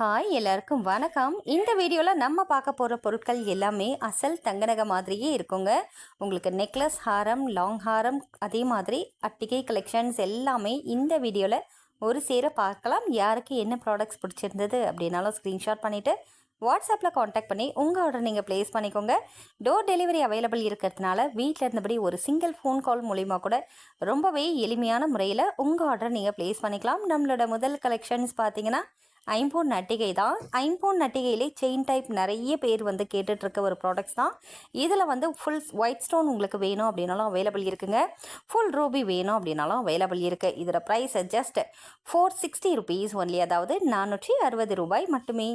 Hi எல்லாருக்கும் வணக்கம். இந்த வீடியோவில் நம்ம பார்க்க போகிற பொருட்கள் எல்லாமே அசல் தங்கநகை மாதிரியே இருக்குங்க. உங்களுக்கு நெக்லஸ் ஹாரம் லாங் ஹாரம் அதே மாதிரி அட்டிகை கலெக்ஷன்ஸ் எல்லாமே இந்த வீடியோவில் ஒரு சேர பார்க்கலாம். யாருக்கு என்ன ப்ராடக்ட்ஸ் பிடிச்சிருந்தது அப்படின்னாலும் ஸ்க்ரீன்ஷாட் பண்ணிவிட்டு வாட்ஸ்அப்பில் காண்டாக்ட் பண்ணி உங்கள் ஆர்டர் நீங்கள் ப்ளேஸ் பண்ணிக்கோங்க. டோர் டெலிவரி அவைலபிள் இருக்கிறதுனால வீட்டில் இருந்தபடி ஒரு சிங்கிள் ஃபோன் கால் மூலிமா கூட ரொம்பவே எளிமையான முறையில் உங்கள் ஆர்டர் நீங்கள் ப்ளேஸ் பண்ணிக்கலாம். நம்மளோட முதல் கலெக்ஷன்ஸ் பார்த்தீங்கன்னா ஐம்போன் நட்டிகை தான். ஐம்போன் நட்டிகையிலே செயின் டைப் நிறைய பேர் வந்து கேட்டுட்ருக்க ஒரு ப்ராடக்ட்ஸ் தான். இதில் வந்து ஃபுல் ஒயிட் ஸ்டோன் உங்களுக்கு வேணும் அப்படின்னாலும் அவைலபிள் இருக்குங்க. ஃபுல் ரூபி வேணும் அப்படின்னாலும் அவைலபிள் இருக்குது இதோட price just four sixty rupees only அதாவது நானூற்றி அறுபது ரூபாய் மட்டுமே.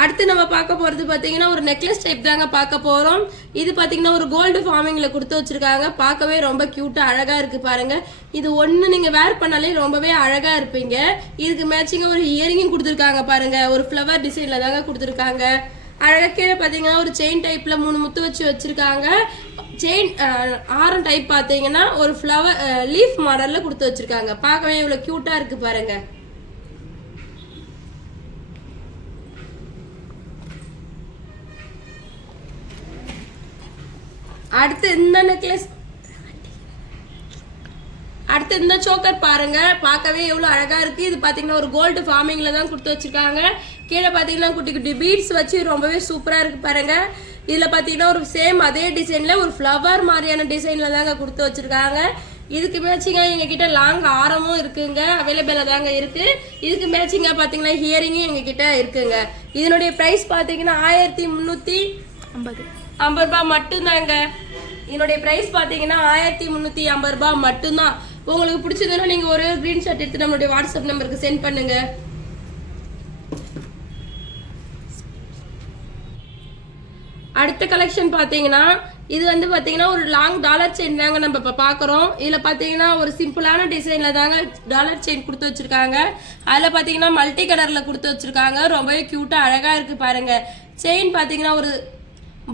அடுத்து நம்ம பார்க்க போறது பார்த்தீங்கன்னா ஒரு நெக்லஸ் டைப் தாங்க பார்க்க போறோம். இது பார்த்தீங்கன்னா ஒரு கோல்டு ஃபார்மிங்ல கொடுத்து வச்சிருக்காங்க. பார்க்கவே ரொம்ப கியூட்டா அழகா இருக்கு பாருங்க. இது ஒன்று நீங்க வேர் பண்ணாலே ரொம்பவே அழகா இருப்பீங்க. இதுக்கு மேட்சிங்காக ஒரு இயரிங்கும் கொடுத்துருக்காங்க பாருங்க. ஒரு ஃப்ளவர் டிசைன்ல தாங்க கொடுத்துருக்காங்க. அழகா கீழே பார்த்தீங்கன்னா ஒரு செயின் டைப்ல மூணு முத்து வச்சு வச்சிருக்காங்க. செயின் ஆரம் டைப் பார்த்தீங்கன்னா ஒரு ஃப்ளவர் லீஃப் மாடலில் கொடுத்து வச்சிருக்காங்க. பார்க்கவே இவ்வளோ க்யூட்டாக இருக்குது பாருங்கள் அடுத்து இந்த நெக்லஸ் அடுத்து இந்த சோக்கர் பாருங்க. பார்க்கவே எவ்வளவு அழகா இருக்கு. இது பாத்தீங்கன்னா ஒரு கோல்டு ஃபார்மிங்ல தான் கொடுத்து வச்சிருக்காங்க. கீழே பாத்தீங்கன்னா குட்டி குட்டி பீட்ஸ் வச்சு ரொம்பவே சூப்பரா இருக்கு பாருங்க. இதுல பாத்தீங்கன்னா ஒரு சேம் அதே டிசைன்ல ஒரு ஃப்ளவர் மாதிரியான டிசைன்ல தாங்க கொடுத்து வச்சிருக்காங்க. இதுக்கு மேட்சிங்கா எங்க கிட்ட லாங் ஆரமும் இருக்குங்க. அவைலபிளா தாங்க இருக்கு. இதுக்கு மேட்சிங்கா பாத்தீங்கன்னா ஹியரிங்கும் எங்க கிட்ட இருக்குங்க. இதனுடைய பிரைஸ் பாத்தீங்கன்னா ஆயிரத்தி முந்நூத்தி ஐம்பது. ஐம்பது ரூபாய் மட்டும்தாங்க. இதனுடைய பிரைஸ் பார்த்தீங்கன்னா ஆயிரத்தி முந்நூற்றி ஐம்பது ரூபாய் மட்டும்தான். உங்களுக்கு பிடிச்சதுன்னா நீங்கள் ஒரு க்ரீன் ஷர்ட் எடுத்து நம்மளுடைய வாட்ஸ்அப் நம்பருக்கு சென்ட் பண்ணுங்க. அடுத்த கலெக்ஷன் பார்த்தீங்கன்னா இது வந்து பார்த்தீங்கன்னா ஒரு லாங் டாலர் செயின் தாங்க நம்ம இப்போ பார்க்குறோம். இதில் பார்த்தீங்கன்னா ஒரு சிம்பிளான டிசைனில் தாங்க டாலர் செயின் கொடுத்து வச்சிருக்காங்க. அதில் பார்த்தீங்கன்னா மல்டி கலரில் கொடுத்து வச்சுருக்காங்க. ரொம்பவே க்யூட்டாக அழகாக இருக்குது பாருங்கள் செயின் பார்த்தீங்கன்னா ஒரு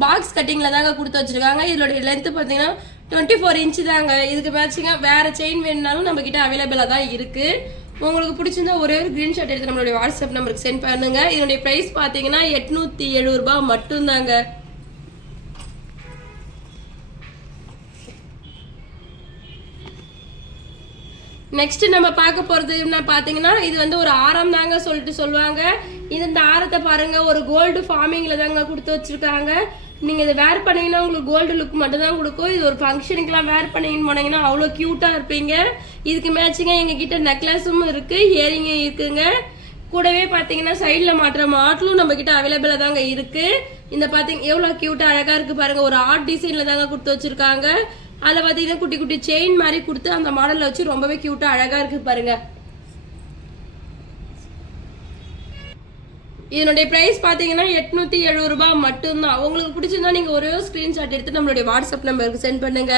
பாக்ஸ் கட்டிங்கில் தாங்க கொடுத்து வச்சுருக்காங்க. இதோடைய லென்த்து பார்த்தீங்கன்னா டுவெண்ட்டி ஃபோர் இன்ச்சு தாங்க. இதுக்கு மேட்சிங்காக வேறு செயின் வேணுனாலும் நம்மக்கிட்ட அவைலபிளாக தான் இருக்குது உங்களுக்கு பிடிச்சிருந்தா ஒரே ஒரு க்ரீன் ஷாட் எடுத்து நம்மளுடைய வாட்ஸ்அப் நம்பருக்கு சென்ட் பண்ணுங்கள் இதனுடைய ப்ரைஸ் பார்த்தீங்கன்னா எட்நூற்றி எழுபது ரூபாய் மட்டும்தாங்க. நெக்ஸ்ட் நம்ம பார்க்க போறது என்ன பாத்தீங்கன்னா இது வந்து ஒரு ஆரம் தாங்க சொல்லிட்டு சொல்லுவாங்க. இது இந்த ஆரத்தை பாருங்க ஒரு கோல்டு ஃபார்மிங்ல தாங்க கொடுத்து வச்சிருக்காங்க. நீங்க இதை வேர் பண்ணீங்கன்னா உங்களுக்கு கோல்டு லுக் மட்டும் தான் கொடுக்கும். இது ஒரு ஃபங்க்ஷனுக்குலாம் வேர் பண்ணீங்கன்னு போனீங்கன்னா அவ்வளோ க்யூட்டாக இருப்பீங்க. இதுக்கு மேட்சிங்காக எங்ககிட்ட நெக்லஸும் இருக்கு இயரிங்கும் இருக்குங்க. கூடவே பார்த்தீங்கன்னா சைடில் மாட்டுற மாட்டலும் நம்ம கிட்ட அவைலபிளாக தாங்க இருக்கு. இந்த பார்த்தீங்க எவ்வளோ க்யூட்டாக அழகாக இருக்குது பாருங்க. ஒரு ஆர்ட் டிசைனில் தாங்க கொடுத்து வச்சிருக்காங்க. அதில் பார்த்தீங்கன்னா குட்டி குட்டி செயின் மாதிரி கொடுத்து அந்த மாடலில் வச்சு ரொம்பவே க்யூட்டாக அழகாக இருக்குது பாருங்கள் இதனுடைய ப்ரைஸ் பார்த்தீங்கன்னா எட்நூத்தி எழுபது ரூபாய் மட்டும்தான். உங்களுக்கு பிடிச்சிருந்தா நீங்க ஒரே ஒரு ஸ்கிரீன்ஷாட் எடுத்து நம்மளுடைய வாட்ஸ்அப் நம்பருக்கு சென்ட் பண்ணுங்க.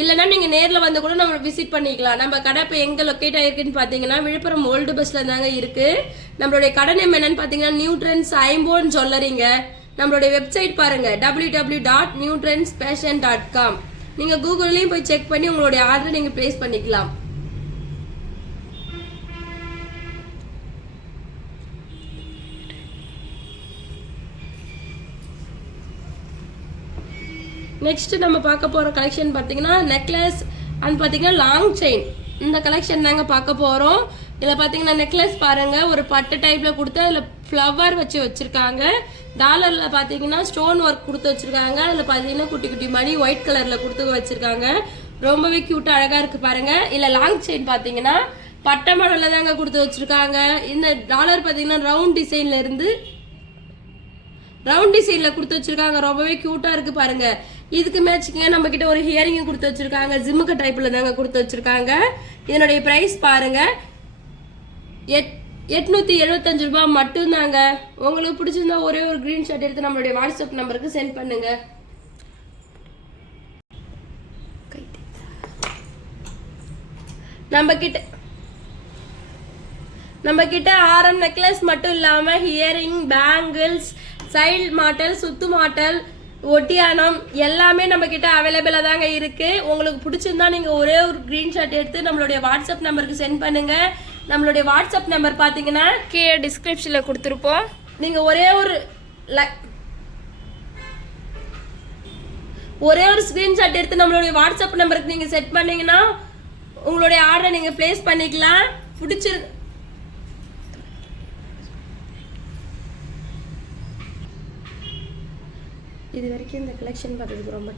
இல்லைன்னா நீங்க நேரில் வந்து கூட நம்ம விசிட் பண்ணிக்கலாம். நம்ம கடை இப்போ எங்க லொக்கேட் ஆயிருக்குன்னு பார்த்தீங்கன்னா விழுப்புரம் ஓல்டு பஸ்ல தாங்க இருக்கு. நம்மளுடைய கடை நேம் என்னன்னு பார்த்தீங்கன்னா ட்ரெண்ட்ஸ் ஐம்போன்னு சொல்லறீங்க. நம்மளுடைய வெப்சைட் பாருங்க W W dot new trends fashion dot com நீங்க கூகுள்லயும் போய் செக் பண்ணி உங்களுடைய ஆர்டர் நீங்க பிளேஸ் பண்ணிக்கலாம். நெக்ஸ்ட் நம்ம பார்க்க போற கலெக்ஷன் பார்த்தீங்கன்னா நெக்லஸ் அண்ட் பார்த்தீங்கன்னா லாங் செயின் இந்த கலெக்ஷன் தாங்க பார்க்க போறோம். இதில் பார்த்தீங்கன்னா நெக்லஸ் பாருங்க. ஒரு பட்டு டைப்ல கொடுத்து அதில் ஃப்ளவர் வச்சு வச்சுருக்காங்க. டாலரில் பார்த்தீங்கன்னா ஸ்டோன் ஒர்க் கொடுத்து வச்சுருக்காங்க. அதில் பார்த்தீங்கன்னா குட்டி குட்டி மணி ஒயிட் கலரில் கொடுத்து வச்சுருக்காங்க. ரொம்பவே க்யூட்டாக அழகாக இருக்குது பாருங்கள் இல்லை லாங் செயின் பார்த்தீங்கன்னா பட்டை மாடலில் தாங்க கொடுத்து வச்சுருக்காங்க. இந்த டாலர் பார்த்தீங்கன்னா ரவுண்ட் டிசைனில் இருந்து ரவுண்ட் டிசைனில் கொடுத்து வச்சுருக்காங்க. ரொம்பவே க்யூட்டாக இருக்குது பாருங்கள் இதுக்கு மேட்சிங்க நம்மக்கிட்ட ஒரு ஹியரிங்கும் கொடுத்து வச்சுருக்காங்க. ஜிம்முக்கு டைப்பில் தாங்க கொடுத்து வச்சுருக்காங்க. இதனுடைய ப்ரைஸ் பாருங்க. எட் எட்நூத்தி எழுபத்தஞ்சு ரூபாய் மட்டும்தாங்க. உங்களுக்கு பிடிச்சிருந்தா ஒரே ஒரு கிரீன் ஷர்ட் எடுத்து நம்மளுடைய வாட்ஸ்அப் நம்பருக்கு சென்ட் பண்ணுங்க. நம்ம கிட்ட நம்ம கிட்ட ஆரம் நெக்லஸ் மட்டும் இல்லாம ஹியரிங் பேங்கிள்ஸ் சைல்ட் மாட்டல் சுத்து மாட்டல் ஒட்டியானம் எல்லாமே நம்ம கிட்ட அவைலபிளா தாங்க இருக்கு. உங்களுக்கு பிடிச்சிருந்தா நீங்க ஒரே ஒரு ஸ்கிரீன்ஷாட் எடுத்து நம்மளுடைய வாட்ஸ்அப் நம்பருக்கு சென்ட் பண்ணுங்க. நம்மளுடைய வாட்ஸ்அப் நம்பர் பார்த்தீங்கன்னா கீழே டிஸ்கிரிப்ஷனில் கொடுத்துருப்போம். நீங்கள் ஒரே ஒரு லை ஒரே ஒரு ஸ்க்ரீன்ஷாட் எடுத்து நம்மளுடைய வாட்ஸ்அப் நம்பருக்கு நீங்கள் செட் பண்ணீங்கன்னா உங்களுடைய ஆர்டரை நீங்கள் ப்ளேஸ் பண்ணிக்கலாம். பிடிச்சிரு இது வரைக்கும் இந்த கலெக்ஷன் பார்த்ததுக்கு ரொம்ப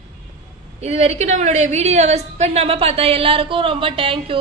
இது வரைக்கும் நம்மளுடைய வீடியோவை ஸ்பெண்ட் பண்ணாமல் பார்த்தா எல்லாருக்கும் ரொம்ப தேங்க்யூ